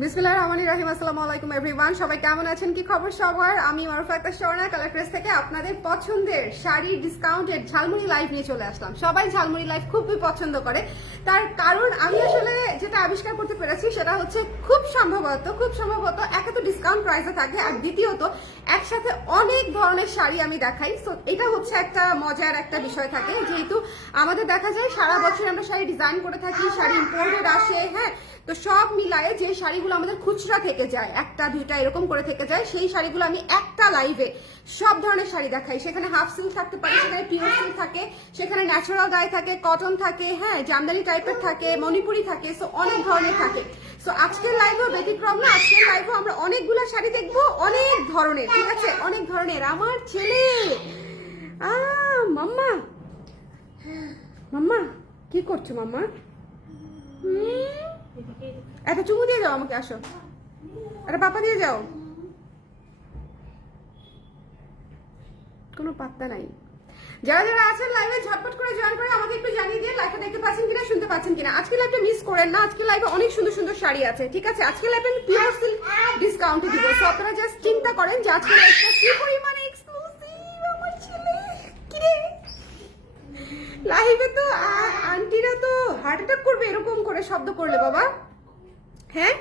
বিসমিল্লাহির রহমানির রহিম। আসসালামু আলাইকুম এভরিওয়ান, সবাই কেমন আছেন, কি খবর সবার? আমি মারুফা আক্তার স্বর্ণা কালার প্রেস থেকে আপনাদের পছন্দের শাড়ি ডিসকাউন্টেড ঝালমুড়ি লাইভ নিয়ে চলে আসলাম। সবাই ঝালমুড়ি লাইভ খুবই পছন্দ করে, তার কারণ আমি আসলে যেটা আবিষ্কার করতে পেরেছি সেটা হচ্ছে খুব সম্ভবত একে তো ডিসকাউন্ট প্রাইসে থাকে, আর দ্বিতীয়ত একসাথে অনেক ধরনের শাড়ি আমি দেখাই। সো এটা হচ্ছে একটা মজার একটা বিষয় থাকে, যেহেতু আমাদের দেখা যায় সারা বছর আমরা শাড়ি ডিজাইন করে থাকি, শাড়ি ইম্পোর্টেড আসে, হ্যাঁ, তো সব মিলায়ে যে শাড়িগুলো আমাদের খুচরা থেকে যায়, একটা দুইটা এরকম করে থেকে যায়, সেই শাড়িগুলো আমি একটা লাইভে সব ধরনের শাড়ি দেখাই। সেখানে হাফ সিল্ক থাকতে পারে, সেখানে পিওর সিল্ক থাকে, সেখানে ন্যাচারাল ডাই থাকে, কটন থাকে, হ্যাঁ, জামদানি টাইপের থাকে, মণিপুরি থাকে, সো অনেক ধরনের থাকে। সো আজকের লাইভও ব্যতিক্রম না, আজকের লাইভও আমরা অনেকগুলো শাড়ি দেখবো, অনেক ধরনের, ঠিক আছে, অনেক ধরনের। আমার ছেলে মাম্মা, মাম্মা কি করছো মাম্মা? একটা চুমু দিয়ে যাও আমাকে, আসো, একটা পাপা দিয়ে যাও। কোনো পাত্তা নাই। যারা যারা আছেন লাইভে ঝটপট করে জয়েন করে আমাকে একটু জানিয়ে দিয়ে লাইভটা দেখতে পাচ্ছেন কিনা, শুনতে পাচ্ছেন কিনা। আজকে লাইভটা মিস করেন না, আজকে লাইভে অনেক সুন্দর সুন্দর শাড়ি আছে, ঠিক আছে। আজকে লাইভে আমি পিওর সিল্ক ডিসকাউন্টে দিব, সো আপনারা জাস্ট চিন্তা করেন যে আজকে লাইভটা কি পরিমাণে এক্সক্লুসিভ। আমার ছেলে কি রে, লাইভে তো আন্টিরা তো হার্ট অ্যাটাক করবে এরকম করে শব্দ করলে বাবা। হ্যাঁ,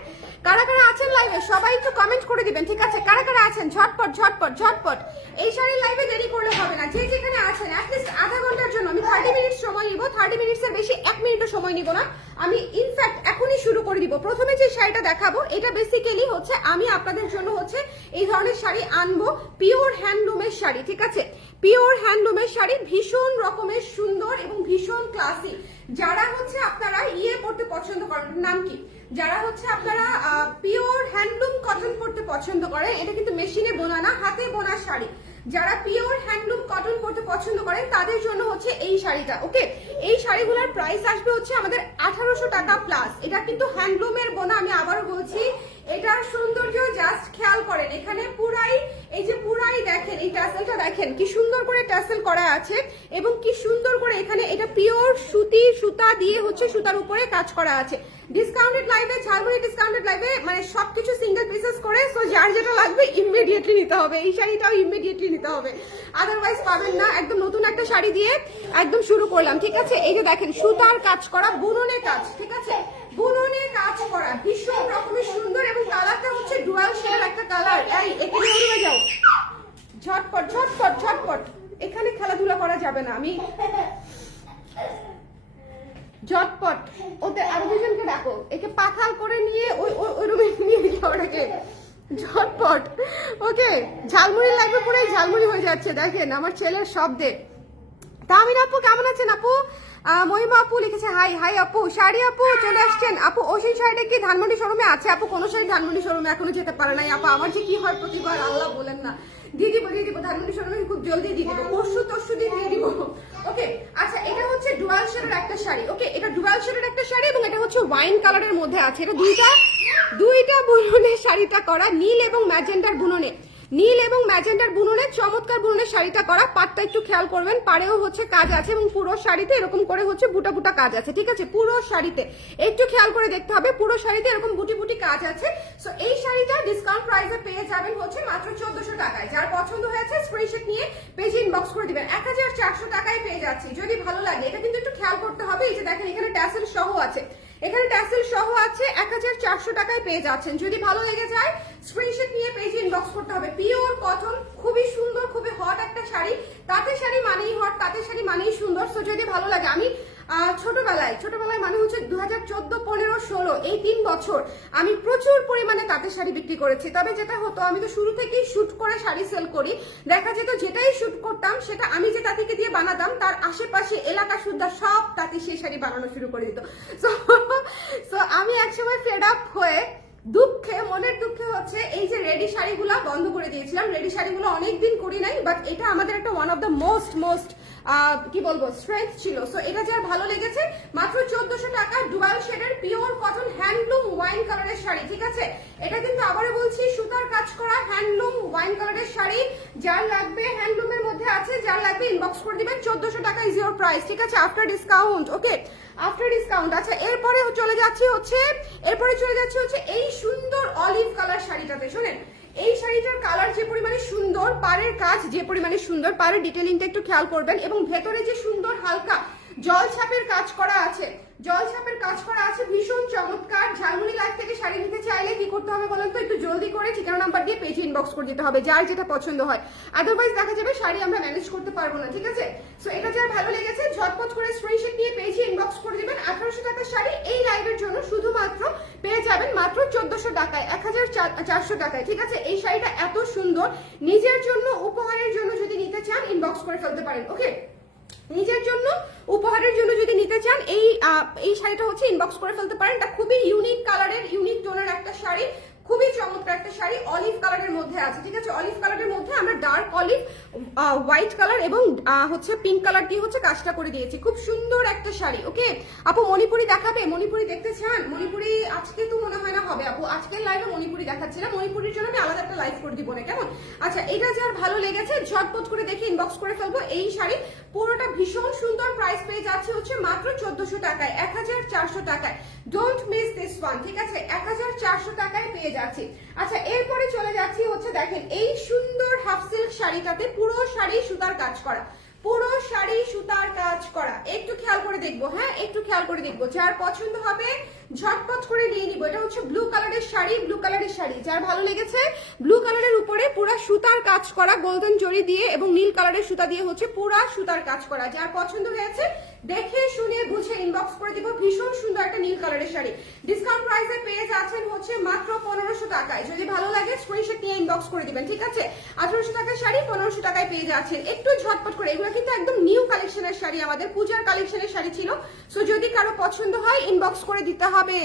কারা কারা আছেন লাইভে সবাই একটু কমেন্ট করে দিবেন, ঠিক আছে। কারা কারা আছেন ঝটপট ঝটপট ঝটপট। এই শাড়ির লাইভে দেরি করলে হবে না, যে যেখানে আছেন অ্যাটলিস্ট আধা ঘন্টার জন্য আমি 30 মিনিট সময় নিব। 30 মিনিটসের বেশি 1 মিনিটও সময় নিব না, আমি ইনফ্যাক্ট এখনই শুরু করে দিব। প্রথমে যে শাড়িটা দেখাবো এটা বেসিক্যালি হচ্ছে আমি আপনাদের জন্য হচ্ছে এই ধরনের শাড়ি আনবো, পিওর হ্যান্ডলুমের শাড়ি, ঠিক আছে। পিওর হ্যান্ডলুমের শাড়ি ভীষণ রকমের সুন্দর এবং ভীষণ ক্লাসি। যারা হচ্ছে আপনারা পড়তে পছন্দ করেন, নাম কি, যারা হচ্ছে আপনারা পিওর হ্যান্ডলুম কটন পড়তে পছন্দ করেন, এটা কিন্তু মেশিনে বোনা না, হাতে বোনা শাড়ি। যারা পিওর হ্যান্ডলুম কটন পড়তে পছন্দ করেন তাদের জন্য হচ্ছে এই শাড়িটা, ওকে। এই শাড়িগুলোর প্রাইস আসবে হচ্ছে আমাদের 1800 টাকা প্লাস। এটা কিন্তু হ্যান্ডলুমের বোনা, আমি আবারও বলছি। এটার সৌন্দর্য জাস্ট খেয়াল করেন, এখানে পুরাই এই যে পুরাই দেখেন, এই ট্যাসেলটা দেখেন কি সুন্দর করে ট্যাসেল করা আছে, এবং কি সুন্দর করে এখানে এটা পিওর সুতা দিয়ে হচ্ছে সুতার উপরে কাজ করা আছে। ডিসকাউন্টেড লাইভে, ঝালমুড়ি ডিসকাউন্টেড লাইভে মানে সবকিছু সিঙ্গেল পিসেস করে, সো যার যেটা লাগবে ইমিডিয়েটলি নিতে হবে। এই শাড়িটাও ইমিডিয়েটলি নিতে হবে, আদারওয়াইজ পাবেন না। একদম নতুন একটা শাড়ি দিয়ে একদম শুরু করলাম, ঠিক আছে। এই যে দেখেন সুতার কাজ করা, বুননে কাজ, ঠিক আছে, বুননে কাজ করা, ভীষণ রকমের সুন্দর, এবং কালারটা হচ্ছে ডুয়াল শেড একটা কালার। এই এখানে উড়ে যাও, ঝটপট ঝটপট ঝটপট, এখানে খেলাধুলা করা যাবে না। আমি ঝটপট ওদের আরো দুজনকে ডাকো, একে পাখাল করে নিয়ে ওই রুমে নিয়ে যাও ওটাকে, ঝটপট, ওকে। ঝালমুড়ি লাগবে, পুরো ঝালমুড়ি হয়ে যাচ্ছে দেখেন আমার ছেলের শব্দে। তামিন আপু কেমন আছেন আপু? মহিমা আপু লিখেছে হাই হাই আপু। শাড়ি আপু চলে আসছেন আপু। ওই শাড়িটা কি ধানমন্ডি শোরুমে আছে আপু? কোনো শাড়ি ধানমন্ডি শোরুমে এখনো যেতে পারে নাই আপু। আমার যে কি হয় প্রতিবার, আল্লাহ বলেন না। দিয়ে দিব ধানমন্ডি শোরুমে খুব জলদি দিয়ে দিব, পরশু দিয়ে দিব, ওকে। আচ্ছা, এটা হচ্ছে ডুয়াল শেডের একটা শাড়ি, ওকে। এটা ডুয়াল শেডের একটা শাড়ি এবং এটা হচ্ছে ওয়াইন কালারের মধ্যে আছে। এটা দুইটা বুননের শাড়িটা করা, নীল এবং ম্যাজেন্ডার বুননে, নীল এবং ম্যাজেন্ডার বুননে চমৎকার বুননের শাড়িটা করা। পাটটা একটু খেয়াল করবেন, পাড়েও হচ্ছে কাজ আছে, এবং পুরো শাড়িতে এরকম করে হচ্ছে বুটা বুটা কাজ আছে, ঠিক আছে। পুরো শাড়িতে একটু খেয়াল করে দেখতে হবে, পুরো শাড়িতে এরকম বুটি বুটি কাজ আছে। সো এই শাড়িটা ডিসকাউন্ট প্রাইসে পেয়ে যাবেন হচ্ছে মাত্র 1400 টাকায়। যার পছন্দ হয়েছে স্ক্রিনশট নিয়ে পেজে ইনবক্স করে দিবেন। 1400 টাকায় পেয়ে যাচ্ছি। যদি ভালো লাগে, এটা কিন্তু একটু খেয়াল করতে হবে, এই যে দেখেন এখানে ট্যাসেল সহ আছে, এখানে ট্যাসেল সহ আছে, 1400 টাকায় পেয়ে যাচ্ছেন। যদি ভালো লেগে যায় স্ক্রিনশট নিয়ে পেজে ইনবক্স করতে হবে। পিওর কটন, খুবই সুন্দর, খুবই হট একটা শাড়ি। তাঁতের শাড়ি মানেই হট, তাঁতের শাড়ি মানেই সুন্দর। সো যদি ভালো লাগে, আমি ছোটবেলায় মানে হচ্ছে 2014, 15, 16 এই 3 বছর আমি প্রচুর পরিমাণে তাঁতের শাড়ি বিক্রি করেছি। তবে যেটা হতো, আমি তো শুরু থেকেই শুট করে শাড়ি সেল করি, দেখা যেত যেটাই শুট করতাম সেটা আমি যে তাঁতিকে দিয়ে বানাতাম তার আশেপাশে এলাকা সুদ্ধা সব তাঁতি সেই শাড়ি বানানো শুরু করে দিত। সো আমি একসময় ফেড আপ হয়ে মনের দুঃখে হচ্ছে এই যে রেডি শাড়িগুলো বন্ধ করে দিয়েছিলাম। রেডি শাড়িগুলো অনেকদিন করি নাই, বাট এটা আমাদের একটা ওয়ান অফ দ্য মোস্ট কি বলবো স্ট্রেংথ ছিল। সো এটা যার ভালো লেগেছে, মাত্র 1400 টাকা ডুয়াল শেডের পিওর কটন হ্যান্ডলুম ওয়াইন কালারের শাড়ি, ঠিক আছে। এটা কিন্তু আবারও বলছি সুতার কাজ করা হ্যান্ডলুম ওয়াইন কালারের শাড়ি। যার লাগবে হ্যান্ডলুমের মধ্যে আছে, যার লাগবে ইনবক্স করে দিবেন। 1400 টাকা ইজ ইওর প্রাইস, ঠিক আছে, after discount, okay. After discount. আচ্ছা এরপরে চলে যাচ্ছি হচ্ছে এই সুন্দর অলিভ কালার শাড়িটাতে। শোনেন এই শাড়িটার কালার যে পরিমাণে সুন্দর, পাড়ের কাজ যে পরিমাণে সুন্দর, পাড়ের ডিটেলিংটা একটু খেয়াল করবেন, এবং ভেতরে যে সুন্দর হালকা জলছাপের কাজ করা আছে, ভীষণ চমৎকার। ঝালমুড়ি লাইফ থেকে শাড়ি নিতে চাইলে কি করতে হবে বলেন তো? একটু জলদি করে ঠিকানা নাম্বার দিয়ে পেজে ইনবক্স করে দিতে হবে, যার যেটা পছন্দ হয়। আদারওয়াইজ দেখা যাবে শাড়ি আমরা ম্যানেজ করতে পারবো না, ঠিক আছে? সো এটা যার ভালো লেগেছে ঝটপট করে স্ক্রিনশট নিয়ে পেজে ইনবক্স করে দিবেন। 1800 টাকার শাড়ি এই লাইভের জন্য শুধুমাত্র পেয়ে যাবেন মাত্র 1400 টাকায়, 1400 টাকায়, ঠিক আছে? এই শাড়িটা এত সুন্দর, নিজের জন্য উপহারের জন্য যদি নিতে চান ইনবক্স করে ফেলতে পারেন। ওকে, নিজের জন্য উপহারের জন্য যদি নিতে চান এই শাড়িটা হচ্ছে ইনবক্স করে ফেলতে পারেন। এটা খুবই ইউনিক কালারের, ইউনিক টোনের একটা শাড়ি, খুবই চমৎকার একটা শাড়ি, অলিভ কালারের মধ্যে আছে, ঠিক আছে? অলিভ কালারের মধ্যে আমরা ডার্ক অলিভ, হোয়াইট কালার এবং হচ্ছে পিঙ্ক কালার দিয়ে হচ্ছে কাজটা করে দিয়েছি। খুব সুন্দর একটা শাড়ি। ওকে আপু, মণিপুরি দেখাবে? মণিপুরি দেখতে চান? মণিপুরি আজকে তো মনে হয় না হবে আপু, আজকের লাইভে মণিপুরি দেখাচ্ছি না, মণিপুরির জন্য আমি আলাদা একটা লাইভ করে দিব না, কেমন? আচ্ছা এটা যার ভালো লেগেছে ঝটপট করে দেখে ইনবক্স করে ফেলবো। এই শাড়ি পুরোটা ভীষণ সুন্দর, প্রাইস পেয়ে যাচ্ছে হচ্ছে মাত্র 1400 টাকায়, 1400 টাকায়। ডোন্ট মিস দিস ওয়ান, ঠিক আছে? 1400 টাকায় পেয়ে যাচ্ছি। আচ্ছা এরপরে চলে যাচ্ছি হচ্ছে দেখেন এই সুন্দর হাফ সিল্ক শাড়িটাতে পুরো শাড়ি সুতার কাজ করা, পুরো শাড়ি সুতার কাজ করা। একটু খেয়াল করে দেখবো, হ্যাঁ একটু খেয়াল করে দেখবো, যার পছন্দ হবে ঝটপট করে নিয়ে নিবো। এটা হচ্ছে ব্লু কালারের শাড়ি, ব্লু কালারের শাড়ি যার ভালো লেগেছে, ব্লু কালারের উপরে পুরা সুতার কাজ করা গোল্ডেন জরি দিয়ে এবং নীল কালারের সুতা দিয়ে হচ্ছে পুরা সুতার কাজ করা। যার পছন্দ হয়েছে দেখে শুনে বুঝে ইনবক্স করে দিব। ভীষণ সুন্দর একটা নীল কালারের শাড়ি, ডিসকাউন্ট প্রাইসে পেয়ে যাচ্ছেন হচ্ছে মাত্র 1500 টাকায়। যদি ভালো লাগে স্ক্রিনশট নিয়ে ইনবক্স করে দিবেন, ঠিক আছে? 1800 টাকার শাড়ি 1500 টাকায় পেয়ে যাচ্ছেন। একটু ঝটপট করে, এগুলো কিন্তু একদম নিউ কালেকশনের শাড়ি, আমাদের পূজার কালেকশনের শাড়ি ছিল। সো যদি কারো পছন্দ হয় ইনবক্স করে দিতে হবে।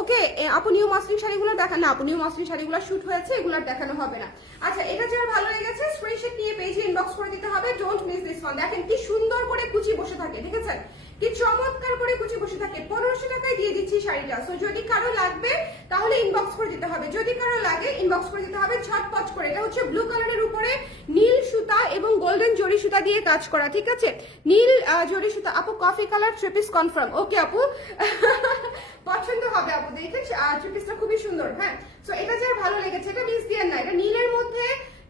ওকে আপু, নিউ মসলিন শাড়িগুলো দেখান না আপু, নিউ মসলিন শাড়িগুলো শুট হয়েছে, এগুলো দেখানো হবে না। আচ্ছা এটা যার ভালো লেগেছে স্ক্রিনশট নিয়ে পেজে ইনবক্স করে দিতে হবে। Don't miss this one. দেখেন কি সুন্দর করে কুচি বসে থাকে, ঠিক আছে? কি চমৎকার করে কুচি বসে থাকে। 1500 টাকায় দিয়ে দিচ্ছি শাড়িটা। সো যদি কারো লাগবে তাহলে ইনবক্স করে দিতে হবে, যদি কারো লাগে ইনবক্স করে দিতে হবে ঝটপট করে। এটা হচ্ছে ব্লু কালারের উপরে নীল সুতা এবং গোল্ডেন জরি সুতা দিয়ে কাজ করা, ঠিক আছে? নীল জরি সুতা। আপু coffee colour three piece confirm. Okay আপু পছন্দ হবে আপু, দেখেন থ্রি পিসটা খুবই সুন্দর। হ্যাঁ সো এটা যার ভালো লেগেছে, এটা মিস দিয়ে না, এটা নীলের মধ্যে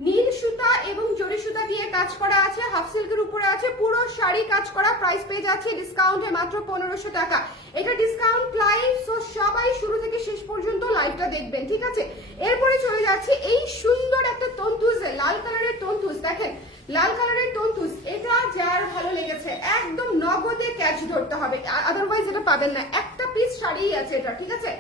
নীল সুতা এবং জরি সুতা দিয়ে কাজ করা আছে, হাফ সিল্কের উপরে আছে, পুরো শাড়ি কাজ করা। প্রাইস পেয়ে যাচ্ছে ডিসকাউন্টে মাত্র 1500 টাকা। এটা ডিসকাউন্ট লাইভ, সো সবাই শুরু থেকে শেষ পর্যন্ত লাইভটা দেখবেন, ঠিক আছে? এরপরে চলে যাচ্ছে এই সুন্দর একটা তন্তুজ, লাল কালারের তন্তুজ। দেখেন লাল কালারের তন্তুজ, এটা যার ভালো লেগেছে একদম নগদে ক্যাশ ধরতে হবে, আদারওয়াইজ এটা পাবেন না। একটা পিস শাড়িই আছে এটা, ঠিক আছে?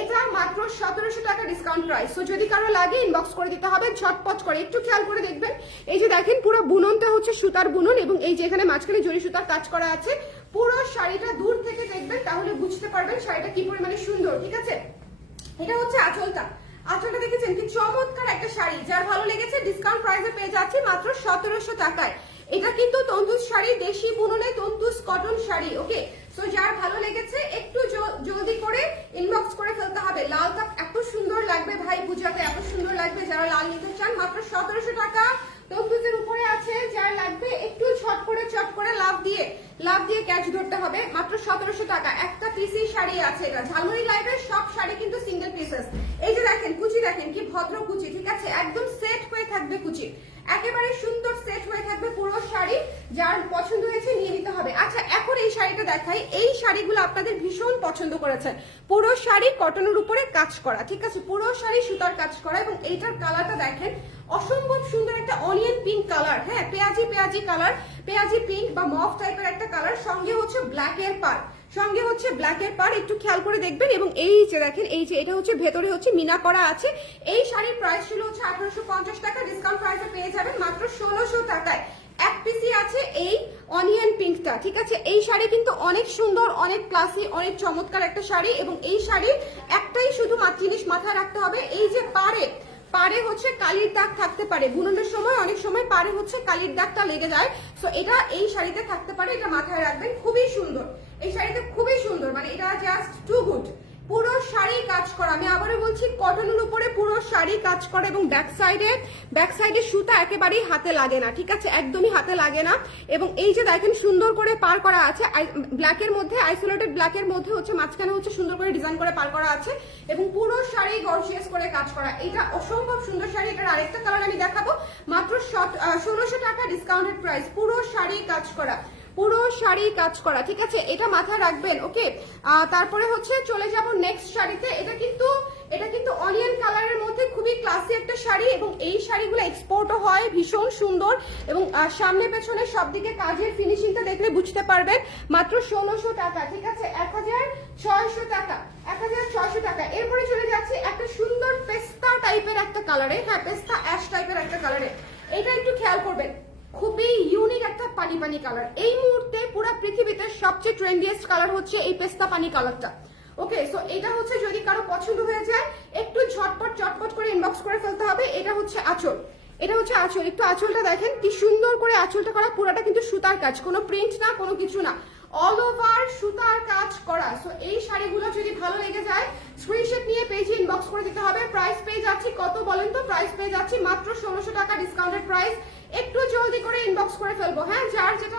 এটা মাত্র 1700 টাকা ডিসকাউন্ট প্রাইস। সো যদি কারো লাগে ইনবক্স করে দিতে হবে ঝটপট করে। একটু খেয়াল করে দেখবেন, এই যে দেখেন পুরো বুননটা হচ্ছে সুতার বুনন এবং এই যে এখানে মাঝখানে জরি সুতার কাজ করা আছে। পুরো শাড়িটা দূর থেকে দেখবেন তাহলে বুঝতে পারবেন শাড়িটা কি পরিমাণে সুন্দর, ঠিক আছে? এটা হচ্ছে আঁচলটা, আঁচলটা দেখেছেন কি চমৎকার একটা শাড়ি। যার ভালো লেগেছে ডিসকাউন্ট প্রাইসে পেয়ে যাচ্ছে মাত্র 1700 টাকায়। এটা কিন্তু তন্তুজ শাড়ি, দেশি বুননে Tantuj cotton sari. Okay so যার ভালো লেগেছে একটু জলদি করে ইনবক্স করে ফেলতে হবে। লালটা এত সুন্দর লাগবে ভাই, পূজাতে এত সুন্দর লাগবে। যারা লাল নিতে চান মাত্র 1700 টাকা তন্তুজের উপরে আছে। যার লাগবে একটু চট করে লাভ দিয়ে ক্যাচ ধরতে হবে। মাত্র 1700 টাকা একটা পিসি শাড়ি আছে। এটা ঝালমুড়ি লাইভের সব শাড়ি কিন্তু সিঙ্গেল পিসেস। এই যে দেখেন কুচি, দেখেন কি ভদ্র কুচি, ঠিক আছে? একদম সেট হয়ে থাকবে কুচি, একেবারে সুন্দর সেট হয়ে থাকবে পুরো শাড়ি। যার পছন্দ হয়েছে নিয়ে নিতে হবে। আচ্ছা এখন এই শাড়িটা দেখাই। এই শাড়িগুলো আপনাদের ভীষণ পছন্দ করেছেন। পুরো শাড়ি কটনের উপরে কাজ করা, ঠিক আছে? পুরো শাড়ি সুতার কাজ করা এবং এইটার কালারটা দেখেন অসম্ভব সুন্দর একটা অনিয়ন পিঙ্ক কালার। হ্যাঁ পেঁয়াজি কালার, পেঁয়াজি পিঙ্ক বা মফ টাইপের একটা কালার। সঙ্গে হচ্ছে ব্ল্যাকের পার, একটু খেয়াল করে দেখবেন। এবং এই যে দেখেন এই যে এটা হচ্ছে ভেতরে হচ্ছে মিনা করা আছে। এই শাড়ির প্রাইস ছিল হচ্ছে 1850 টাকা, ডিসকাউন্ট প্রাইসে পেয়ে যাবেন মাত্র 1600 টাকায়। এক পিসি আছে এই অনিয়ন পিঙ্কটা, ঠিক আছে? এই শাড়ি কিন্তু অনেক সুন্দর, অনেক ক্লাসি, অনেক চমৎকার একটা শাড়ি। এবং এই শাড়ির একটাই শুধু জিনিস মাথায় রাখতে হবে, এই যে পারে হচ্ছে কালির দাগ থাকতে পারে, বুননের সময় অনেক সময় পারে হচ্ছে কালির দাগটা লেগে যায়। সো এটা এই শাড়িতে থাকতে পারে, এটা মাথায় রাখবেন। খুবই সুন্দর এই শাড়িতে, খুবই সুন্দর, মানে এটা জাস্ট টু গুড। পুরো শাড়ি কাজ কাজ করা, আমি আবারও বলছি কটনের উপরে পুরো শাড়ি কাজ করা এবং ব্যাক সাইডে সুতা একেবারেই হাতে লাগে না, ঠিক আছে, একদমই হাতে লাগে না। এবং এই যে দেখেন সুন্দর করে পার করা আছে ব্ল্যাকের মধ্যে, আইসোলেটেড ব্ল্যাকের মধ্যে হচ্ছে মাঝখানে হচ্ছে সুন্দর করে ডিজাইন করে পার করা আছে এবং পুরো শাড়ি গর্জিয়াস করে কাজ করা। এটা অসম্ভব সুন্দর শাড়ি। এটার আরেকটা কালার আমি দেখাবো, মাত্র 1600 টাকা ডিসকাউন্টেড প্রাইস, পুরো শাড়ি কাজ করা, পুরো শাড়ি কাজ করা, ঠিক আছে, এটা মাথায় রাখবেন। ওকে, তারপরে হচ্ছে চলে যাব নেক্সট শাড়িতে। এটা কিন্তু অনিয়ন কালারের মধ্যে খুবই ক্লাসি একটা শাড়ি এবং এই শাড়িগুলো এক্সপোর্টও হয়, ভীষণ সুন্দর এবং সামনে পেছনে সব দিকে কাজের ফিনিশিংটা দেখলে বুঝতে পারবেন। মাত্র 1600 টাকা, ঠিক আছে, 1600 টাকা, 1600 টাকা। এরপরে চলে যাচ্ছি একটা সুন্দর পেস্তা টাইপের একটা কালারে, হ্যাঁ পেস্তা অ্যাশ টাইপের একটা কালারে। এটা একটু খেয়াল করবেন, খুবই ইউনিক একটা পানি পানি কালার। এই মুহূর্তে পুরো পৃথিবীতে সবচেয়ে ট্রেন্ডিয়েস্ট কালার হচ্ছে এই পেস্তা পানি কালারটা। ওকে, সো এটা হচ্ছে যদি কারো পছন্দ হয়ে যায় একটু ঝটপট করে ইনবক্স করে ফেলতে হবে। এটা হচ্ছে আঁচল, এটা হচ্ছে আঁচল, একটু আঁচলটা দেখেন কি সুন্দর করে আঁচলটা করা, পুরোটা কিন্তু সুতার কাজ, কোনো প্রিন্ট না, কোনো কিছু না, অল ওভার সুতার কাজ করা। সো এই শাড়িগুলো যদি ভালো লেগে যায় স্ক্রিনশট নিয়ে পেজে ইনবক্স করে দিতে হবে। প্রাইস পেয়ে যাচ্ছি কত বলেন তো? প্রাইস পেয়ে যাচ্ছি মাত্র 1600 টাকা ডিসকাউন্টেড প্রাইস। একটু জলদি করে ইনবক্স করে ফেলবো, হ্যাঁ, যার যেটা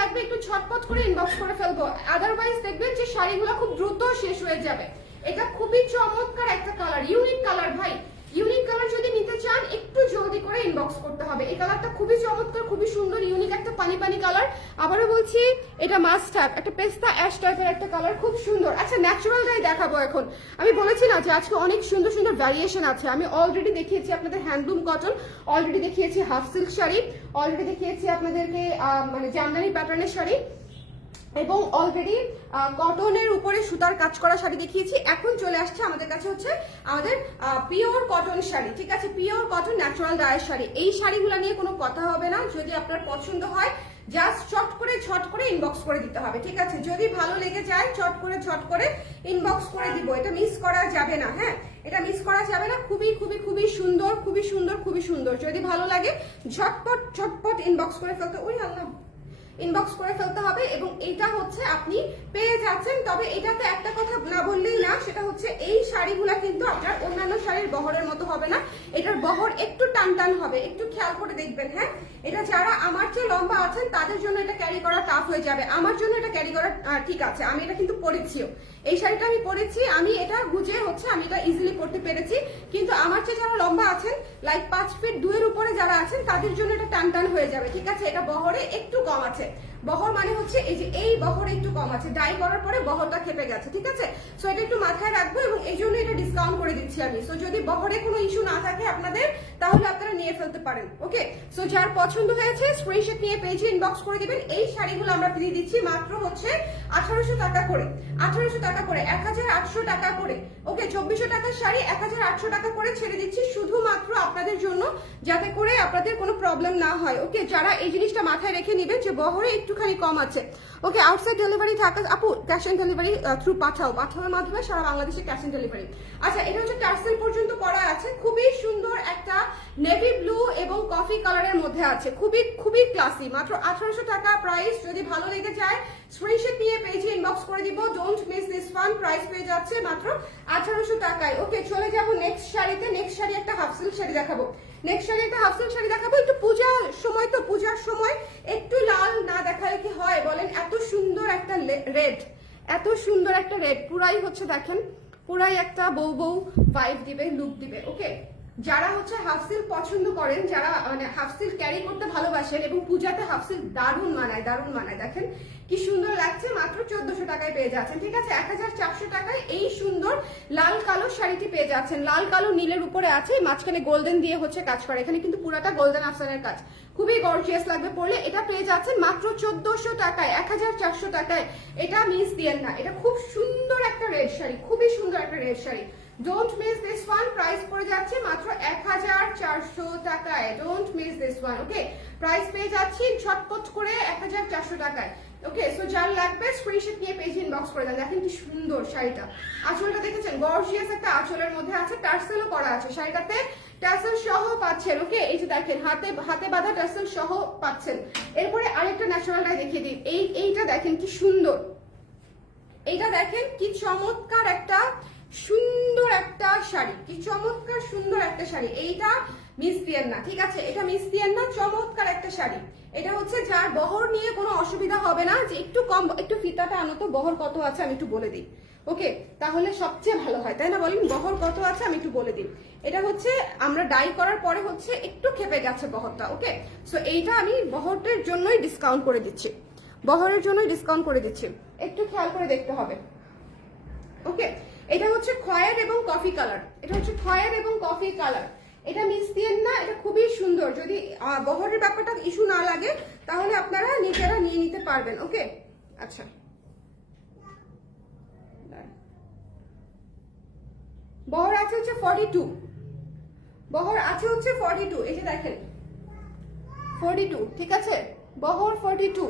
লাগবে একটু ঝটপট করে ইনবক্স করে ফেলবো, আদারওয়াইজ দেখবেন যে শাড়িগুলো খুব দ্রুত শেষ হয়ে যাবে। এটা খুবই চমৎকার একটা কালার, ইউনিক কালার ভাই, ইউনিক কালার যদি নিতে চান একটু জলদি করে ইনবক্স করতে হবে। এই কালারটা খুবই চমৎকার, খুবই সুন্দর, ইউনিক একটা পানি পানি কালার। আবারও বলছি এটা মাস্ট হ্যাভ, একটা পেস্তা অ্যাশ টাইপের একটা কালার, খুব সুন্দর। আচ্ছা ন্যাচারালটাই দেখাবো এখন। আমি বলেছি না যে আজকে অনেক সুন্দর সুন্দর ভ্যারিয়েশন আছে। আমি অলরেডি দেখিয়েছি আপনাদের হ্যান্ডলুম কটন, অলরেডি দেখিয়েছি হাফ সিল্ক শাড়ি, অলরেডি দেখিয়েছি আপনাদেরকে মানে জামদানি প্যাটার্নের শাড়ি এবং অলরেডি কটনের উপরে সুতার কাজ করা শাড়ি দেখিয়েছি। এখন চলে আসছে আমাদের কাছে হচ্ছে আমাদের পিওর কটন শাড়ি, ঠিক আছে, pure cotton natural Dyer sari. এই শাড়িগুলো নিয়ে কোনো কথা হবে না, যদি আপনার পছন্দ হয় জাস্ট ঝট করে ইনবক্স করে দিতে হবে, ঠিক আছে, যদি ভালো লেগে যায় ঝট করে ইনবক্স করে দিব, এটা মিস করা যাবে না, হ্যাঁ, এটা মিস করা যাবে না। খুবই সুন্দর, যদি ভালো লাগে ঝটপট ইনবক্স করে ফেলতে, ওই আল্লাহ, ইনবক্স করে ফেলতে হবে। এবং এটা হচ্ছে আপনি পেয়ে যাচ্ছেন। তবে এটাতে একটা কথা না বললেই না, সেটা হচ্ছে এই শাড়িগুলা কিন্তু আপনার অন্যান্য শাড়ির বহরের মতো হবে না, এটার বহর একটু টান হবে, একটু খেয়াল করে দেখবেন, হ্যাঁ, এটা যারা আমার চেয়ে লম্বা আছেন তাদের জন্য এটা ক্যারি করা টাফ হয়ে যাবে, আমার জন্য এটা ক্যারি করা ঠিক আছে। আমি এটা কিন্তু পরেছিও, এই শাড়িটা আমি পরেছি, আমি এটা গুজে হচ্ছে আমি এটা ইজিলি পরতে পেরেছি। কিন্তু আমার চেয়ে যারা লম্বা আছেন, লাইক 5 ফিট 2 এর উপরে যারা আছেন তাদের জন্য এটা টান হয়ে যাবে, ঠিক আছে। এটা বহরে একটু কম আছে, বহর মানে হচ্ছে এই যে এই বহর একটু কম আছে, ডাই করার পরে বহরটা খেপে গেছে, ঠিক আছে। সো এটা একটু মাথায় রাখবো এবং এই জন্য এটা ডিসকাউন্ট করে দিচ্ছি আমি। সো যদি বহরে কোনো ইস্যু না থাকে আপনাদের, তাহলে আপনারা নিয়ে ফেলতে পারেন। ওকে, সো যার পছন্দ হয়েছে স্ক্রিনশট নিয়ে পেজে ইনবক্স করে দিবেন। এই শাড়িগুলো আমরা দিয়ে দিচ্ছি মাত্র হচ্ছে 1800 টাকা করে, 1800 টাকা করে, 1800 টাকা করে। ওকে, 2400 টাকার শাড়ি 1800 টাকা করে ছেড়ে দিচ্ছি শুধুমাত্র আপনাদের জন্য, যাতে করে আপনাদের কোনো প্রবলেম না হয়। ওকে, যারা এই জিনিসটা মাথায় রেখে নেবেন যে বহরে একটুখানি কম আছে। ওকে, আউটসাইড ডেলিভারি থাকা আপু, ক্যাশ অন ডেলিভারি থ্রু পাঠাওয়ার মাধ্যমে সারা বাংলাদেশে ক্যাশ অন ডেলিভারি। আচ্ছা, এটা হচ্ছে টার্সেল পর্যন্ত করা আছে, খুবই সুন্দর একটা নেভি ব্লু এবং কফি কালারের মধ্যে আছে, খুবই ক্লাসি। মাত্র 1800 টাকা প্রাইস। যদি ভালো লেগে যায় স্ক্রিনশট নিয়ে পেজে ইনবক্স করে দিব, don't miss this one. Price পেয়ে যাচ্ছে মাত্র 1800 টাকায়। ওকে, চলে যাব নেক্সট শাড়িতে। নেক্সট শাড়ি একটা হাফ সিল্ক শাড়ি দেখাবো, একটু পূজার সময় একটু লাল না দেখালে কি হয় বলেন? এত সুন্দর একটা রেড, পুরাই হচ্ছে দেখেন, পুরাই একটা বউ ভাইব দিবে, লুক দিবে। ওকে, যারা হচ্ছে হাফ সিল্ক পছন্দ করেন, যারা মানে হাফ সিল্ক ক্যারি করতে ভালোবাসেন এবং পূজাতে হাফ সিল্ক দারুণ মানায়, দেখেন কি সুন্দর লাগছে। মাত্র 1400 টাকায় পেয়ে যাচ্ছেন, ঠিক আছে, 1400 টাকায় এই সুন্দর লাল কালো শাড়িটি পেয়ে যাচ্ছেন। লাল কালো নীলের উপরে আছে, মাঝখানে গোল্ডেন দিয়ে হচ্ছে কাজ করা, এখানে কিন্তু পুরাটা গোল্ডেন আফসানের কাজ, খুবই গর্জিয়াস লাগবে পরলে। এটা পেয়ে যাচ্ছেন মাত্র 1400 টাকায়, 1400 টাকায়। এটা মিস দিয়েন না, এটা খুব সুন্দর একটা রেড শাড়ি, খুবই সুন্দর একটা red sari. Don't miss this one. Price পড়ে যাচ্ছে মাত্র 1400 টাকায়, don't miss this one. Okay, price পেয়ে যাচ্ছি ঝটপট করে 1400 টাকায়। ওকে, সো যার লাগবে স্ক্রিনশট নিয়ে পেজে ইনবক্স করে দেন। দেখেন কি সুন্দর শাড়িটা, আঁচলটা দেখেছেন, গর্জিয়াস একটা আঁচলের মধ্যে আছে, টার্সেলও করা আছে, শাড়িটাতে টার্সেল সহ পাচ্ছেন। ওকে, এই যে দেখেন হাতে বাঁধা টার্সেল সহ পাচ্ছেন। এরপরে আরেকটা ন্যাচারালটাই দেখিয়ে দিই, এইটা দেখেন কি সুন্দর, এইটা দেখেন কি চমৎকার একটা সুন্দর একটা শাড়ি, কি চমৎকার সুন্দর একটা শাড়ি। এইটা মিস দিয়েন না, ঠিক আছে, এটা মিস দিয়েন না, চমৎকার একটা শাড়ি। এটা হচ্ছে যার বহর নিয়ে কোনো অসুবিধা হবে না, যে একটু কম, একটু ফিতাটা আনো তো, বহর কত আছে আমি একটু বলে দিই, ওকে, তাহলে সবচেয়ে ভালো হয়, তাই না বলেন? বহর কত আছে আমি একটু বলে দিই। এটা হচ্ছে আমরা ডাই করার পরে হচ্ছে একটু খেপে গেছে বহরটা, ওকে। সো এইটা আমি বহরের জন্যই ডিসকাউন্ট করে দিচ্ছি, বহরের জন্যই ডিসকাউন্ট করে দিচ্ছি, একটু খেয়াল করে দেখতে হবে, ওকে। এটা হচ্ছে খয়ের এবং কফি কালার, এটা হচ্ছে খয়ের এবং কফি কালার। এটা মিস দিয়েন না, এটা খুবই সুন্দর। যদি বহরের ব্যাপারটা ইস্যু না লাগে তাহলে আপনারা নিজেরা নিয়ে নিতে পারবেন, ওকে। আচ্ছা, বহর আছে হচ্ছে 42, বহর আছে হচ্ছে 42, এই যে দেখেন 42, ঠিক আছে, বহর 42।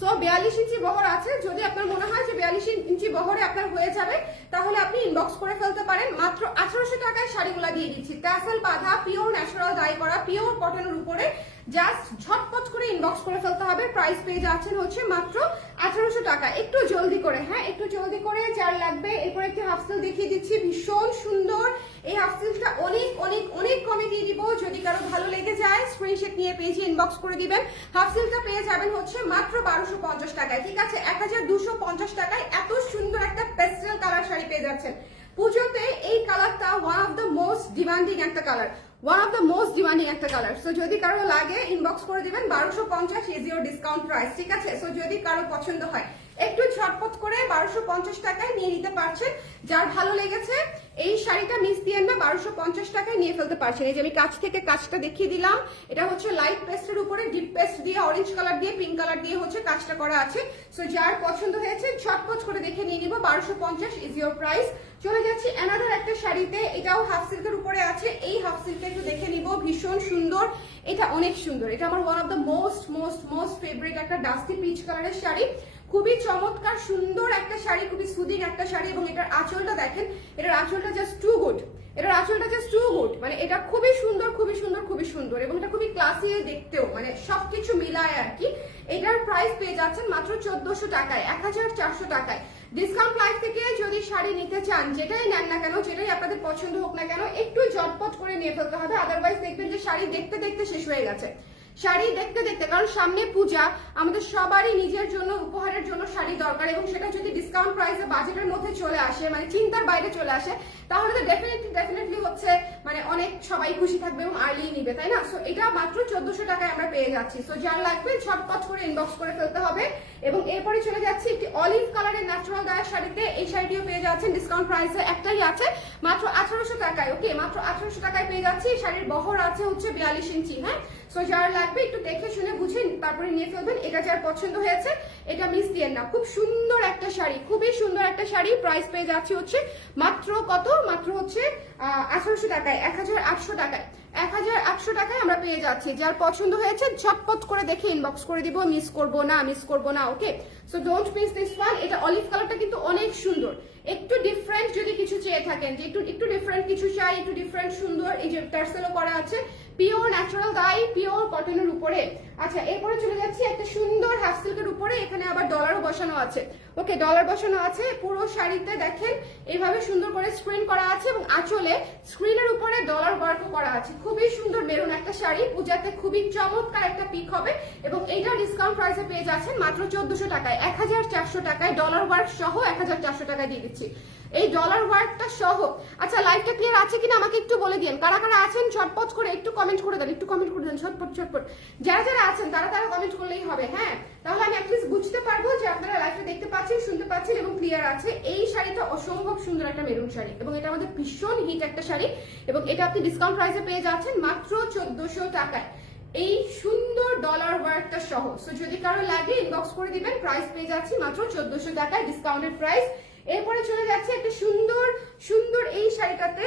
সো 42 ইঞ্চি বহর আছে। যদি আপনার মনে হয় যে 42 ইঞ্চি বহরে আপনার হয়ে যাবে তাহলে আপনি ইনবক্স করে ফেলতে পারেন। মাত্র 1800 টাকায় শাড়িগুলো দিয়ে দিচ্ছি, ট্যাসেল বাঁধা, পিওর ন্যাচারাল ডাই করা, পিওর কটনের উপরে। জাস্ট ঝটপট করে ইনবক্স করে ফেলতে হবে। প্রাইস পেয়ে যাচ্ছেন হচ্ছে মাত্র 1800 টাকা। একটু জলদি করে, হ্যাঁ একটু জলদি করে, যার লাগবে। এরপর একটি হাফ সিল দেখিয়ে দিচ্ছি, ভীষণ সুন্দর। এই হাফ সিলটা অনেক অনেক অনেক কমে দিয়ে দিব। যদি কারো ভালো লেগে যায় স্ক্রিনশট নিয়ে পেজে ইনবক্স করে দিবেন। হাফ সিলটা পেয়ে যাবেন হচ্ছে মাত্র 1250 টাকায়, ঠিক আছে, 1250 টাকায় এত সুন্দর একটা পেস্টেল কালার শাড়ি পেয়ে যাচ্ছেন। পুজোতে এই কালারটা one of the most demanding একটা colour, one of the most demanding একটা কালার। সো যদি কারো লাগে ইনবক্স করে দিবেন, 1250 ইজ ইউর ডিসকাউন্ট প্রাইস, ঠিক আছে। সো যদি কারো পছন্দ হয় একটু ঝটপট করে 1250 টাকায় নিয়ে নিতে পারছেন। যার ভালো লেগেছে এই শাড়িটা মিস দিয়েন না, 1250 টাকায় নিয়ে ফেলতে পারছেন। এই যে আমি কাছ থেকে কাজটা দেখিয়ে দিলাম, এটা হচ্ছে লাইট পেস্টের উপরে ডিপ পেস্ট দিয়ে, অরেঞ্জ কালার দিয়ে, পিঙ্ক কালার দিয়ে হচ্ছে কাজটা করা আছে। সো যার পছন্দ হয়েছে ঝটপট করে দেখে নিয়ে নিব, 1250 ইজ ইউর প্রাইস। চলে যাচ্ছি অ্যানাদার একটা শাড়িতে, এটাও হাফ সিল্কের উপরে আছে। এই হাফ সিল্কটা একটু দেখে নিব, ভীষণ সুন্দর, এটা অনেক সুন্দর। এটা আমার one of the most most most favourite একটা ডাস্টি পিচ কালারের শাড়ি। খুবই চমৎকার সুন্দর একটা শাড়ি, খুবই সুদিং একটা শাড়ি। এবং এটার আঁচলটা দেখেন, এটার আঁচলটা জাস্ট টু গুড, এটার আঁচলটা জাস্ট টু গুড। মানে এটা খুবই সুন্দর, খুবই সুন্দর, খুবই সুন্দর। এবং এটা খুবই ক্লাসি দেখতেও, মানে সবকিছু মিলায় আর কি। এটার প্রাইস পেয়ে যাচ্ছেন মাত্র 1400 টাকায়, 1400 টাকায়। ডিসকাউন্ট প্রাইস থেকে যদি শাড়ি নিতে চান, যেটাই নেন না কেন, যেটাই আপনাদের পছন্দ হোক না কেন, একটু ঝটপট করে নিয়ে ফেলতে হবে। আদারওয়াইজ দেখবেন যে শাড়ি দেখতে দেখতে শেষ হয়ে গেছে, শাড়ি দেখতে দেখতে। কারণ সামনে পূজা, আমাদের সবারই নিজের জন্য উপহারের জন্য শাড়ি দরকার। এবং সেটা যদি ডিসকাউন্ট প্রাইসে বাজেটের মধ্যে চলে আসে, মানে চিন্তার বাইরে চলে আসে, তাহলে তো ডেফিনেটলি হচ্ছে মানে অনেক সবাই খুশি থাকবে এবং আর্লি নিবে, তাই না? সো এটা মাত্র 1400 টাকায় আমরা পেয়ে যাচ্ছি। সো যার লাগবে ঝটপট করে ইনবক্স করে ফেলতে হবে। এবং এরপরে চলে যাচ্ছি একটি অলিভ কালারের ন্যাচারাল ডায়ের শাড়িতে। এই শাড়িটিও পেয়ে যাচ্ছেন ডিসকাউন্ট প্রাইসে, একটাই আছে মাত্র 1800 টাকায়, ওকে, মাত্র 1800 টাকায় পেয়ে যাচ্ছি। শাড়ির বহর আছে হচ্ছে 42 ইঞ্চি, হ্যাঁ। সো যার লাগবে একটু দেখে শুনে বুঝে তারপরে নিয়ে ফেলবেন। এটা যার পছন্দ হয়েছে এটা মিস দিয়েন না, খুব সুন্দর একটা শাড়ি, খুবই সুন্দর একটা শাড়ি। প্রাইস পেয়ে যাচ্ছে হচ্ছে মাত্র কত, মাত্র হচ্ছে 1800 টাকায়, 1800 টাকায়, 1800 টাকায় আমরা পেয়ে যাচ্ছি। যার পছন্দ হয়েছে ঝটপট করে দেখে ইনবক্স করে দিব, মিস করব না, মিস করব না, okay. So don't miss this one. এটা অলিভ কালারটা কিন্তু অনেক সুন্দর, একটু ডিফারেন্ট যদি কিছু চেয়ে থাকেন, যে একটু ডিফারেন্ট কিছু চাই, একটু ডিফারেন্ট সুন্দর, এই যে টার্সেলও করা আছে, পিওর ন্যাচারাল ডাই, পিওর কটনের উপরে। আচ্ছা, এরপরে চলে যাচ্ছি একটা সুন্দর হাফ সিল্কের উপরে, এখানে আবার ডলারও বসানো আছে, ওকে, ডলার বসানো আছে। পুরো শাড়িতে দেখেন এইভাবে সুন্দর করে স্ক্রিন করা আছে এবং আঁচলে স্ক্রিনের উপরে ডলার ওয়ার্কও করা আছে। খুবই সুন্দর মেরুন একটা শাড়ি, পূজাতে খুবই চমৎকার একটা পিক হবে। এবং এইটা ডিসকাউন্ট প্রাইসে পেয়ে যাচ্ছেন মাত্র 1400 টাকায়, 1400 টাকায় ডলার ওয়ার্ক সহ 1400 টাকায় দিয়ে দিচ্ছি, এই ডলার ওয়ার্কটা সহ। আচ্ছা, লাইভটা ক্লিয়ার আছে কিনা আমাকে একটু বলে দিন। কারা কারা আছেন ঝটপট করে একটু কমেন্ট করে দেন, একটু কমেন্ট করে দেন ঝটপট ঝটপট। যারা যারা আছেন তারা কমেন্ট করলেই হবে, হ্যাঁ, তাহলে আমি অ্যাটলিস্ট বুঝতে পারবো যে আপনারা লাইভটা দেখতে পাচ্ছেন, শুনতে পাচ্ছেন এবং ক্লিয়ার আছে। এই শাড়িটা অসম্ভব সুন্দর একটা মেরুন শাড়ি এবং এটা আমাদের ভীষণ হিট একটা শাড়ি। এবং এটা আপনি ডিসকাউন্ট প্রাইসে পেয়ে যাচ্ছেন মাত্র 1400 টাকায়, এই সুন্দর ডলার ওয়ার্কটা সহ। সো যদি কারো লাগে ইনবক্স করে দিবেন, প্রাইস পেয়ে যাচ্ছি মাত্র 1400 টাকায়, ডিসকাউন্টেড প্রাইস। এরপরে চলে যাচ্ছে একটা সুন্দর সুন্দর এই শাড়িটাতে।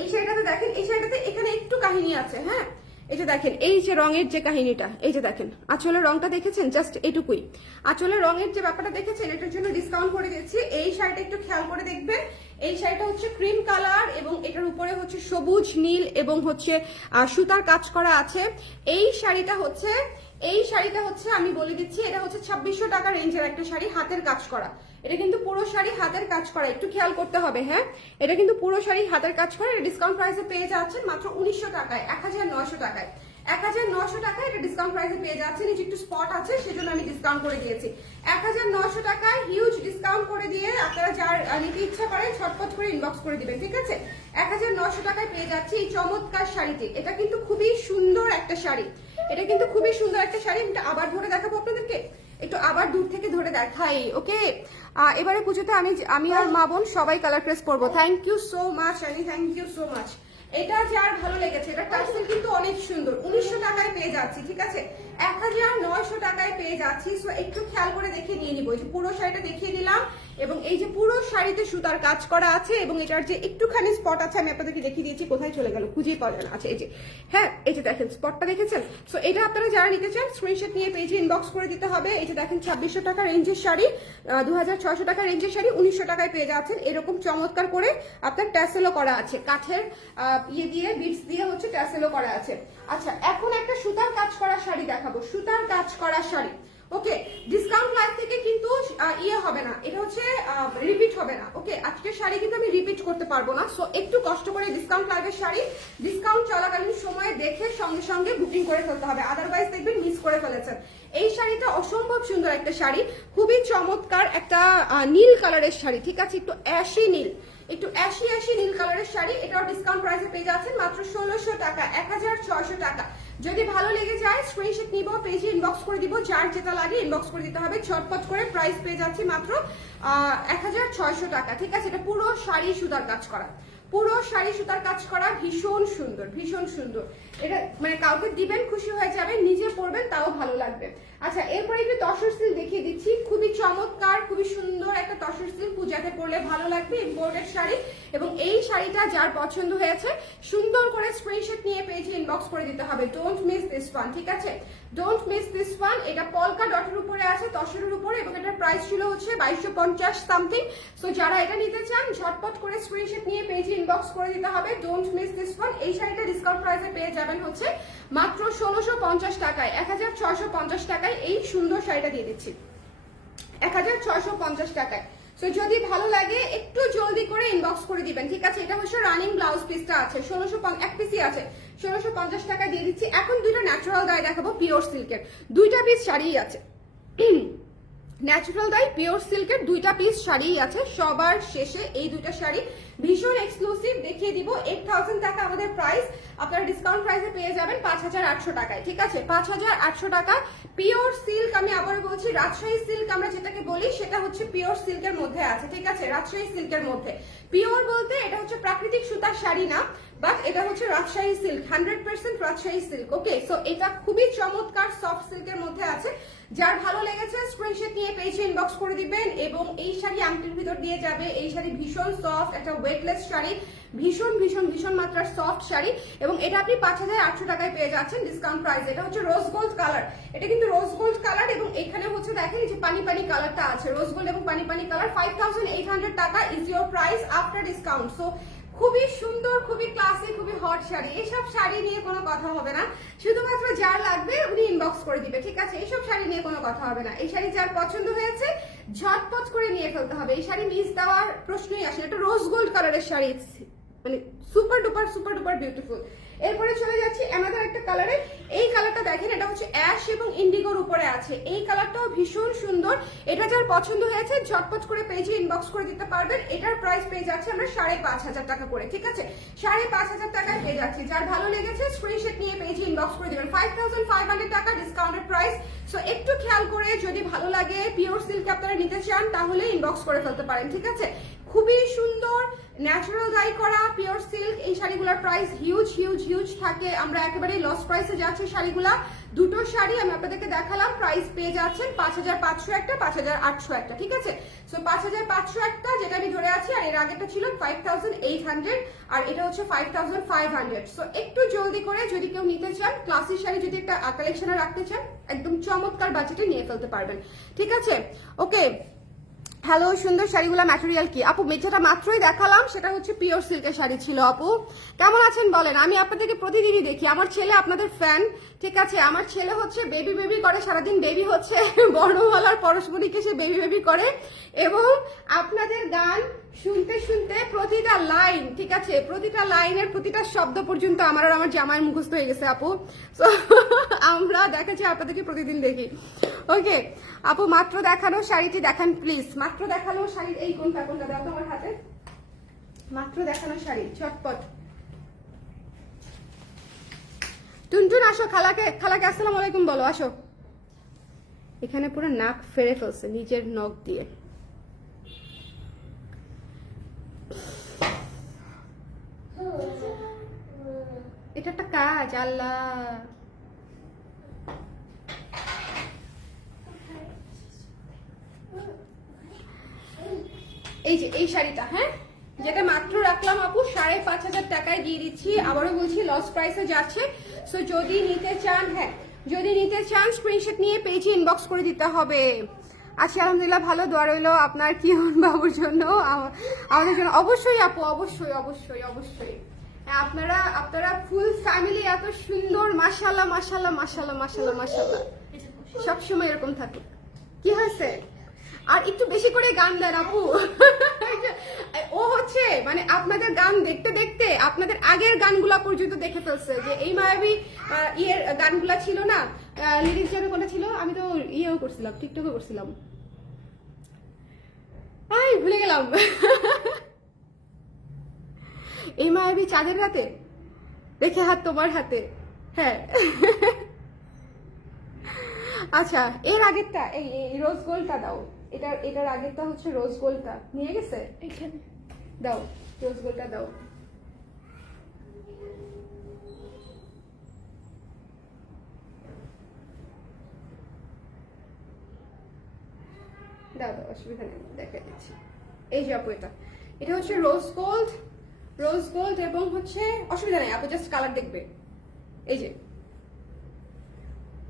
এই শাড়িটাতে দেখেন, এই শাড়িটাতে এখানে একটু কাহিনী আছে, হ্যাঁ, এই যে দেখেন, এই যে রঙের যে কাহিনীটা, এই যে দেখেন আঁচলের রংটা দেখেছেন, জাস্ট এটুকুই আঁচলের রঙের যে ব্যাপারটা দেখেছেন, এটার জন্য ডিসকাউন্ট করে দিচ্ছি। এই শাড়িটা একটু খেয়াল করে দেখবেন, এই শাড়িটা হচ্ছে ক্রিম কালার এবং এটার উপরে হচ্ছে সবুজ নীল এবং হচ্ছে সুতার কাজ করা আছে। এই শাড়িটা হচ্ছে আমি বলে দিচ্ছি, এটা হচ্ছে 2600 টাকা রেঞ্জের একটা শাড়ি, হাতের কাজ করা। এটা কিন্তু পুরো শাড়ি হাতের কাজ করা, একটু খেয়াল করতে হবে। হ্যাঁ, এটা কিন্তু পুরো শাড়ি হাতের কাজ করা। ডিসকাউন্ট প্রাইসে পেয়ে যাচ্ছেন মাত্র 1900 টাকায়, 1900 টাকায়, 1900 টাকায় এটা ডিসকাউন্ট প্রাইসে পেয়ে যাচ্ছেন। নিচে একটু স্পট আছে সেজন্য আমি ডিসকাউন্ট করে দিয়েছি। 1900 টাকায় হিউজ ডিসকাউন্ট করে দিয়ে আপনারা যার নিতে ইচ্ছা করেন ছটপট করে ইনবক্স করে দিবেন, ঠিক আছে? 1900 টাকায় পেয়ে যাচ্ছি এই চমৎকার শাড়িটি। এটা কিন্তু খুবই সুন্দর একটা শাড়ি, এটা কিন্তু খুবই সুন্দর একটা শাড়ি। আমি আবার ধরে দেখাবো আপনাদেরকে, একটু আবার দূর থেকে ধরে দেখাই। ওকে, এবারে পুজোতে আমি আর মা বোন সবাই কালার ড্রেস পরবো। থ্যাংক ইউ সো মাচ আনি, থ্যাংক ইউ সো মাচ। এটা যার ভালো লেগেছে, এটা টার্সেল কিন্তু অনেক সুন্দর। 1900 টাকায় পেয়ে যাচ্ছি, ঠিক আছে? 1900 টাকায় পেয়ে যাচ্ছি। সো একটু খেয়াল করে দেখে নিয়ে নিবো। এই যে পুরো শাড়িটা দেখিয়ে দিলাম, এবং এই যে পুরো শাড়িতে সুতার কাজ করা আছে, এবং এটার যে একটুখানি স্পট আছে আমি আপনাদেরকে দেখিয়ে দিয়েছি। কোথায় চলে গেল খুঁজেই পাওয়া যায় না। আচ্ছা, এই যে, হ্যাঁ, এই যে দেখেন স্পটটা দেখেছেন। সো এটা আপনারা যারা নিতে চান স্ক্রিনশট নিয়ে পেজে ইনবক্স করে দিতে হবে। এই যে দেখেন 2600 টাকা রেঞ্জের শাড়ি, 2600 টাকা রেঞ্জের শাড়ি 1900 টাকায় পেয়ে যাচ্ছেন। এরকম চমৎকার করে আপনার ট্যাসেলও করা আছে, কাঠের ইয়ে দিয়ে বিটস দিয়ে হচ্ছে ট্যাসেলও করা আছে। আচ্ছা, এখন একটা সুতার কাজ করা শাড়ি দেখাবো, সুতার কাজ করা শাড়ি। ওকে, ডিসকাউন্ট লাইভ থেকে কিন্তু ইয়ে হবে না, এটা হচ্ছে রিপিট হবে না। ওকে, আজকের শাড়ি কিন্তু আমি রিপিট করতে পারবো না। সো একটু কষ্ট করে ডিসকাউন্ট লাইভের শাড়ি ডিসকাউন্ট চলাকালীন সময়ে দেখে সঙ্গে সঙ্গে বুকিং করে ফেলতে হবে, আদারওয়াইজ দেখবেন মিস করে ফেলেছেন। এই শাড়িটা অসম্ভব সুন্দর একটা শাড়ি, খুবই চমৎকার একটা নীল কালারের শাড়ি, ঠিক আছে? একটু অ্যাশি নীল, একটু অ্যাশি নীল কালারের শাড়ি। এটাও ডিসকাউন্ট প্রাইসে পেয়ে যাচ্ছেন মাত্র 1600 টাকা, 1600 টাকা। যদি ভালো লেগে যায় স্ক্রিনশট নিব, পেজে ইনবক্স করে দিব, যার যেটা লাগে ইনবক্স করে দিতে হবে। ছটপট করে প্রাইস পেয়ে যাচ্ছি মাত্র 1600 টাকা, ঠিক আছে? এটা পুরো শাড়ি সুতার কাজ করা, পুরো শাড়ি সুতার কাজ করা, ভীষণ সুন্দর, ভীষণ সুন্দর। এটা মানে কাউকে দিবেন খুশি হয়ে যাবে, নিজে পরবেন তাও ভালো লাগবে। আচ্ছা, এরপরে একটু তসর সিল্ক দেখিয়ে দিচ্ছি। খুবই চমৎকার, খুবই সুন্দর একটা তসর সিল্ক, পূজাতে পরলে ভালো লাগবে, ইম্পোর্টেড শাড়ি। এবং এই শাড়িটা যার পছন্দ হয়েছে সুন্দর করে স্ক্রিনশট নিয়ে পেজে ইনবক্স করে দিতে হবে। ডোন্ট মিস দিস ওয়ান, ঠিক আছে? Don't miss this one. এটা পলকা ডটের উপরে আছে, তসরের উপরে, এবং এটার প্রাইস ছিল হচ্ছে 2250 সামথিং। সো যারা এটা নিতে চান ঝটপট করে স্ক্রিনশট নিয়ে পেজে ইনবক্স করে দিতে হবে। Don't miss this one. এই শাড়িটা ডিসকাউন্ট প্রাইসে পেয়ে যাবেন হচ্ছে মাত্র 1650 টাকায়, 1650 টাকায় এই সুন্দর শাড়িটা দিয়ে দিচ্ছি 1650 টাকায়। সো যদি ভালো লাগে একটু জলদি করে ইনবক্স করে দিবেন, ঠিক আছে? এটা হচ্ছে রানিং ব্লাউজ পিসটা আছে, 1650 এক পিসই আছে, 1650 টাকা দিয়ে দিচ্ছি। এখন দুইটা ন্যাচারাল ডাই দেখাবো, পিওর সিল্কের দুইটা পিস শাড়ি আছে। ন্যাচারাল ডাই পিওর সিল্কের দুইটা পিস শাড়ি আছে। সবার শেষে এই দুইটা শাড়ি ভীষণ এক্সক্লুসিভ দেখিয়ে দিব। 8000 টাকা আমাদের প্রাইস, আপনারা ডিসকাউন্ট প্রাইসে পেয়ে যাবেন 5800 টাকায়, ঠিক আছে? 5800 টাকা পিওর সিল্ক। আমি আবারও বলছি, রাজশাহী সিল্ক আমরা যেটাকে বলি সেটা হচ্ছে পিওর সিল্কের মধ্যে আছে, ঠিক আছে? রাজশাহী সিল্কের মধ্যে পিওর বলতে এটা হচ্ছে প্রাকৃতিক সুতার শাড়ি না, বাট এটা হচ্ছে রাজশাহী সিল্ক, 100% রাজশাহী সিল্ক। ওকে, সো এটা খুবই চমৎকার সফট সিল্কের মধ্যে আছে। যার ভালো লেগেছে স্ক্রিনশট নিয়ে পেজে ইনবক্স করে দিবেন। এবং এই শাড়ি আংটির ভিতর দিয়ে যাবে। এই শাড়ি ভীষণ সফট, একটা ওয়েটলেস শাড়ি, ভীষণ ভীষণ ভীষণ মাত্রার সফট শাড়ি। এবং এটা আপনি 5800 টাকায় পেয়ে যাচ্ছেন ডিসকাউন্ট প্রাইস। এটা হচ্ছে রোজ গোল্ড কালার, এটা কিন্তু রোজ গোল্ড কালার। এবং এখানে হচ্ছে দেখেন যে পানি পানি কালারটা আছে, রোজ গোল্ড এবং পানি পানি কালার। 5800 টাকা is your price after discount. So খুবই সুন্দর, খুবই ক্লাসি, খুবই হট শাড়ি। এইসব শাড়ি নিয়ে কোনো কথা হবে না, শুধুমাত্র যার লাগবে উনি ইনবক্স করে দিবে, ঠিক আছে? এইসব শাড়ি নিয়ে কোনো কথা হবে না। এই শাড়ি যার পছন্দ হয়েছে ঝটপট করে নিয়ে ফেলতে হবে, এই শাড়ি মিস দেওয়ার প্রশ্নই আসে না। এটা রোজ গোল্ড কালারের শাড়ি, মানে সুপার ডুপার বিউটিফুল। এরপরে চলে যাচ্ছি আমাদের একটা কালারে। এই কালারটা দেখেন, এটা হচ্ছে অ্যাশ এবং ইন্ডিগোর উপরে আছে। এই কালারটাও ভীষণ সুন্দর। এটা যার পছন্দ হয়েছে ঝটপট করে পেজে ইনবক্স করে দিতে পারবেন। এটার প্রাইস পেয়ে যাচ্ছে আমরা 5500 টাকা করে, ঠিক আছে? 5500 টাকায় পেয়ে যাচ্ছে। যার ভালো লেগেছে স্ক্রিনশট নিয়ে পেজে ইনবক্স করে দিবেন। 5500 টাকা ডিসকাউন্টেড প্রাইস। সো একটু খেয়াল করে যদি ভালো লাগে পিওর সিল্ক আপনারা নিতে চান তাহলে ইনবক্স করে ফেলতে পারেন, ঠিক আছে? খুবই সুন্দর ন্যাচারাল ডাই করা পিওর সিল্ক। এই শাড়িগুলোর প্রাইস হিউজ হিউজ হিউজ থাকে। আমরা একেবারে লস প্রাইসে যাচ্ছে শাড়িগুলা। দুটো শাড়ি আমি আপনাদেরকে দেখালাম, প্রাইস পেয়ে যাচ্ছেন 5500 একটা, 5800 একটা, ঠিক আছে? সো 5500 একটা যেটা আমি ধরে আছি, আর এর আগেটা ছিল 5800, আর এটা হচ্ছে 5500। সো একটু জলদি করে যদি কেউ নিতে চান, ক্লাসি শাড়ি যদি একটা কালেকশনে রাখতে চান, একদম চমৎকার বাজেটে নিয়ে ফেলতে পারবেন, ঠিক আছে? ওকে, হ্যালো, সুন্দর শাড়িগুলো ম্যাটেরিয়াল কি আপু? যেটা মাত্রই দেখালাম সেটা হচ্ছে পিওর সিল্কের শাড়ি ছিল আপু। কেমন আছেন বলেন? আমি আপনাদেরকে প্রতিদিনই দেখি, আমার ছেলে আপনাদের ফ্যান, ঠিক আছে? আমার ছেলে হচ্ছে বেবি বেবি করে সারাদিন, বেবি হচ্ছে বর্ণমালার পরশমণিকে সে বেবি বেবি করে, এবং আপনাদের গান শুনতে শুনতে প্রতিটা লাইন, ঠিক আছে, প্রতিটা লাইনের প্রতিটা শব্দ পর্যন্ত আমার আর আমার জামাই মুখস্থ হয়ে গেছে আপু। তো আমরা দেখাচ্ছি, আপনাদেরকে প্রতিদিন দেখি। ওকে আপু, মাত্র দেখানো শাড়িটি দেখান প্লিজ। মাত্র দেখানো শাড়ি, এই কোনটা কোনটা দাও তোমার হাতে। মাত্র দেখানো শাড়ি চটপট। টুনটুন আসো, খালাকে খালাকে আসসালামু আলাইকুম বলো, আসো। এখানে পুরো নাক ফেরে ফেলছে নিজের নখ দিয়ে। এটা একটা কাজ, আল্লাহ। এই যে এই শাড়িটা, হ্যাঁ, যেটা মাত্র রাখলাম আপু 5,500 টাকায় দিয়ে দিচ্ছি। আবারও বলছি লস প্রাইসে যাচ্ছে। সো যদি নিতে চান, হ্যাঁ যদি নিতে চান স্ক্রিনশট নিয়ে পেজে ইনবক্স করে দিতে হবে। আচ্ছা আলহামদুলিল্লাহ, ভালো দোয়া রইলো আপনার কিউন বাবুর জন্য, আমাদের জন্য। অবশ্যই আপু, অবশ্যই অবশ্যই অবশ্যই। আপনারা আপনারা ফুল ফ্যামিলি এত সুন্দর, মাশাআল্লাহ মাশাআল্লাহ মাশাআল্লাহ মাশাআল্লাহ মাশাআল্লাহ, সবসময় এরকম থাকুক। কি হয়েছে? আর একটু বেশি করে গান দেন আপু। ও হচ্ছে মানে আপনাদের গান দেখতে দেখতে আপনাদের আগের গানগুলা পর্যন্ত দেখে ফেলছে, যে এই মায়াবী ইয়ের গানগুলা ছিল না, লিরিক্স যেন কোনটা ছিল, আমি তো ইয়েও করছিলাম, টিকটকও করছিলাম, আই ভুলে গেলাম। এই মায়াবী চাঁদের রাতে রেখে হাত তোমার হাতে, হ্যাঁ। আচ্ছা, এর আগেরটা এই রোজ গোল্ডটা দাও। এটার আগেরটা হচ্ছে রোজ গোল্ডটা নিয়ে গেছে, এখানে দাও, রোজ গোল্ডটা দাও। দাও দাও, অসুবিধা নেই, দেখা দিচ্ছি। এই যে আপু, এটা হচ্ছে রোজ গোল্ড, রোজ গোল্ড, এবং হচ্ছে অসুবিধা নেই আপু, জাস্ট কালার দেখবে। এই যে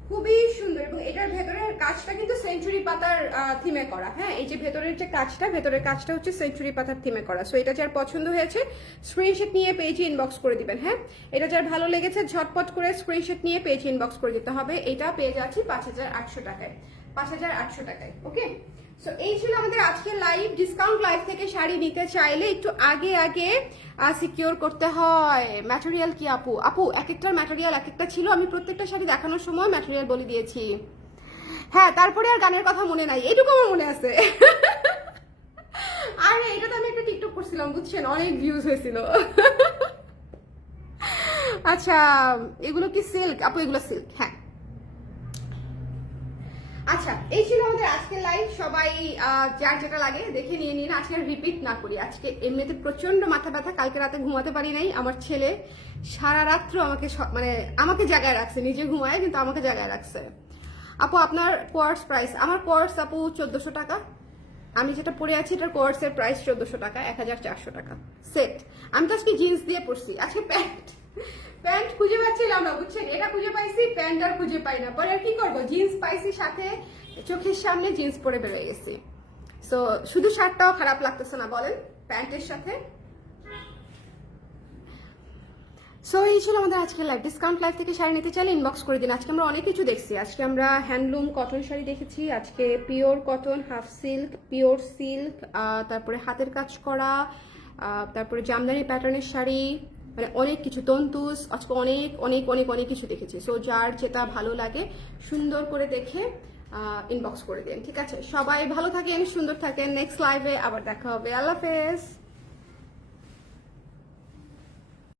খুবই সুন্দর, এবং এটার ভেতরের কাজটা কিন্তু সেঞ্চুরি পাতার থিমে করা, হ্যাঁ। এই যে ভেতরের যে কাজটা, ভেতরের কাজটা হচ্ছে সেঞ্চুরি পাতার থিমে করা। সো এটা যার পছন্দ হয়েছে স্ক্রিনশট নিয়ে পেজে ইনবক্স করে দিবেন, হ্যাঁ। এটা যার ভালো লেগেছে ঝটপট করে স্ক্রিনশট নিয়ে পেজে ইনবক্স করে দিতে হবে। এটা পেয়ে যাচ্ছি 5,800 টাকায়, 5,800 টাকায়। ওকে, সো এই ছিল আমাদের আজকের লাইভ। ডিসকাউন্ট লাইভ থেকে শাড়ি নিতে চাইলে একটু আগে আগে সিকিউর করতে হয়। ম্যাটেরিয়াল কি আপু? আপু এক একটার ম্যাটেরিয়াল এক একটা ছিল, আমি প্রত্যেকটা শাড়ি দেখানোর সময় ম্যাটেরিয়াল বলে দিয়েছি। হ্যাঁ, তারপরে আর গানের কথা মনে নাই, এটুকু আমার মনে আছে। আরে এটা তো আমি একটা টিকটক করছিলাম, বুঝছেন, অনেক ভিউজ হয়েছিল। আচ্ছা, এগুলো কি সিল্ক আপু? এগুলো সিল্ক, হ্যাঁ। আচ্ছা, এই ছিল আমাদের আজকের লাইভ। সবাই যার যেটা লাগে দেখে নিয়ে নিন, আজকে রিপিট না করি। আজকে এমনিতে প্রচন্ড মাথা ব্যথা, কালকে রাতে ঘুমাতে পারি নাই। আমার ছেলে সারা রাত্র আমাকে জায়গায় রাখছে, নিজে ঘুমায় কিন্তু আমাকে জায়গায় রাখছে। আপু আপনার কোর্স প্রাইস? আমার কোর্স আপু 1,400 টাকা। আমি যেটা পরে আছি এটার কোর্সের প্রাইস 1,400 টাকা, 1,400 টাকা সেট। আমি তো আজকে জিন্স দিয়ে পরছি, আজকে প্যান্ট খুঁজে পাচ্ছিলাম না, বুঝছেন, এটা খুঁজে পাইছি, প্যান্ট আর খুঁজে পাই না। পরে আর কি করবো, জিন্স পাইছি সাথে, চোখের সামনে জিন্স পরে বেরোয় গেছি। সো শুধু শার্টটাও খারাপ লাগতেছে না বলেন প্যান্টের সাথে। সো এই ছিল আমাদের আজকে লাইভ। ডিসকাউন্ট লাইভ থেকে শাড়ি নিতে চাইলে ইনবক্স করে দিন। আজকে আমরা অনেক কিছু দেখছি। আজকে আমরা হ্যান্ডলুম কটন শাড়ি দেখেছি, আজকে pure cotton, half silk, pure silk, তারপরে হাতের কাজ করা, তারপরে জামদানি প্যাটার্নের শাড়ি, মানে অনেক কিছু, তন্তুস, আজকে অনেক অনেক অনেক অনেক কিছু দেখেছি। সো যার যেটা ভালো লাগে সুন্দর করে দেখে ইনবক্স করে দিন, ঠিক আছে? সবাই ভালো থাকেন, সুন্দর থাকেন। নেক্সট লাইভে আবার দেখা হবে। আল্লাহ হাফেজ।